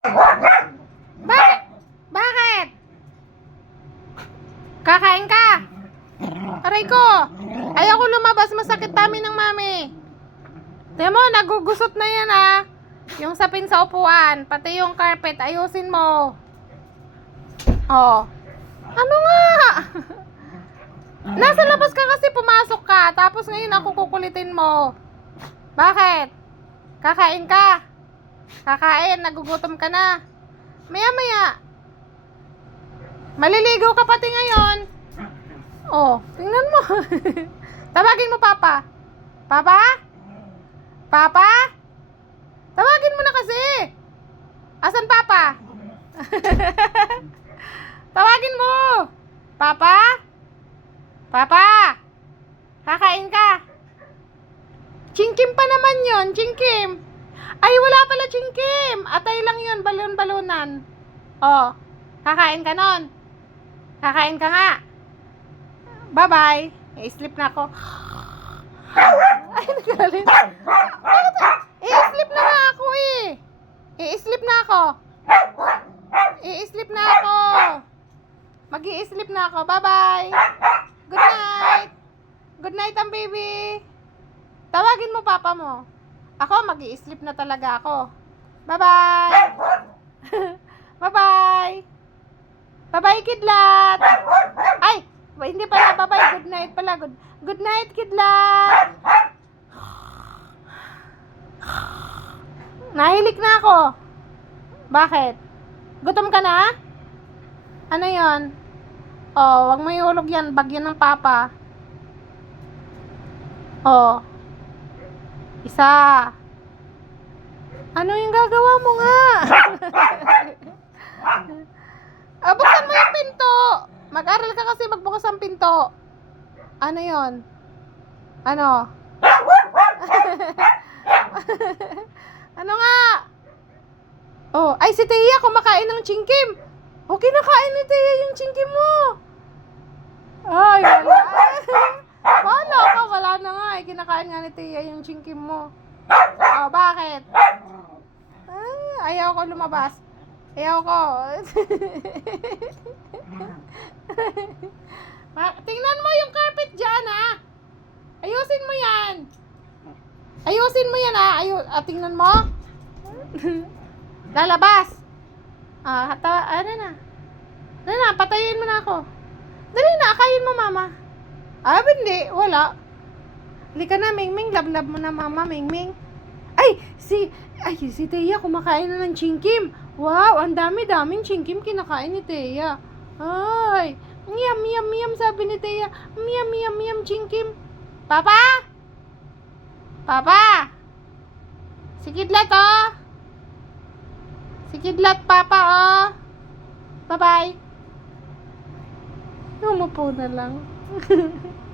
Bakit? Bakit? Kakain ka? Aray ko! Ayoko lumabas, masakit dami ng mami. Mo, nagugusot na yan ah. Yung sapin sa upuan, pati yung carpet, ayusin mo. Oh. Ano nga? Nasa labas ka kasi pumasok ka, tapos ngayon ako kukulitin mo. Bakit? Kakain ka? Kakain, nagugutom ka na. Maya maya. Maliligaw ka pati ngayon. Oh, tingnan mo. Tawagin mo papa. Papa? Papa? Tawagin mo na kasi. Asan papa? Tawagin mo. Papa? Papa? Kakain ka? Chingkim pa naman yon, chingkim. Ay, wala pala chingkim. Atay lang yon, balon-balonan. Oh, kakain ka nun. Kakain ka nga. Bye-bye. I-sleep na ako. Ay, nagalit. I-sleep na nga ako eh. I-sleep na ako. I-sleep na ako. mag sleep na ako. Bye-bye. Good night. Good night, ang baby. Tawagin mo papa mo. Ako, mag sleep na talaga ako. Bye-bye. Bye-bye. Bye-bye, kidlat. Ay, hindi pala. Bye-bye. Good night pala. Good, good night, kidlat. Nahilik na ako. Bakit? Gutom ka na? Ano yon? Oh, wag mo iulog yan. Bagyan ng papa. Oh. Isa. Ano yung gagawa mo nga? ah, buksan mo yung pinto. Mag-aral ka kasi magbukas ang pinto. Ano yon? Ano? ano nga? Oh, ay si Tia kumakain ng chingkim. O, kinakain ni Tia yung chingkim mo. Ay, wala. Eh. Kinakain nga ni Tia yung chingkim mo. Oh, bakit? Ay, ayaw ko lumabas. Ayaw ko. Tingnan mo yung carpet dyan, ha? Ayusin mo yan. Ayusin mo yan, ha? Ayu ah, tingnan mo. Lalabas. Ah, hata, ano na. Ano na, patayin mo na ako. Dali na, akayin mo, mama. Ah, hindi, wala. Halika na, Mingming. Lablab mo na, mama, Mingming. Ay, si, ay, si Teya kumakain na ng chingkim. Wow, ang dami-daming chingkim kinakain ni Teya. Ay, miyam, miyam, miyam, sabi ni Teya. Miyam, miyam, miyam, chingkim. Papa? Papa? Si Kidlat, oh. Si Kidlat, Papa, oh. Bye-bye. Umupo na lang.